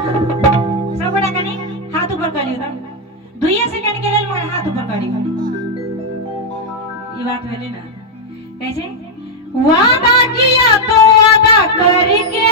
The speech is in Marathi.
सबड़ा कनी हाथ ऊपर करियो त दुइये सेकंड के लेल मोर हाथ ऊपर करियो ई बात भेले ना कैसे वादा किया तो वादा करके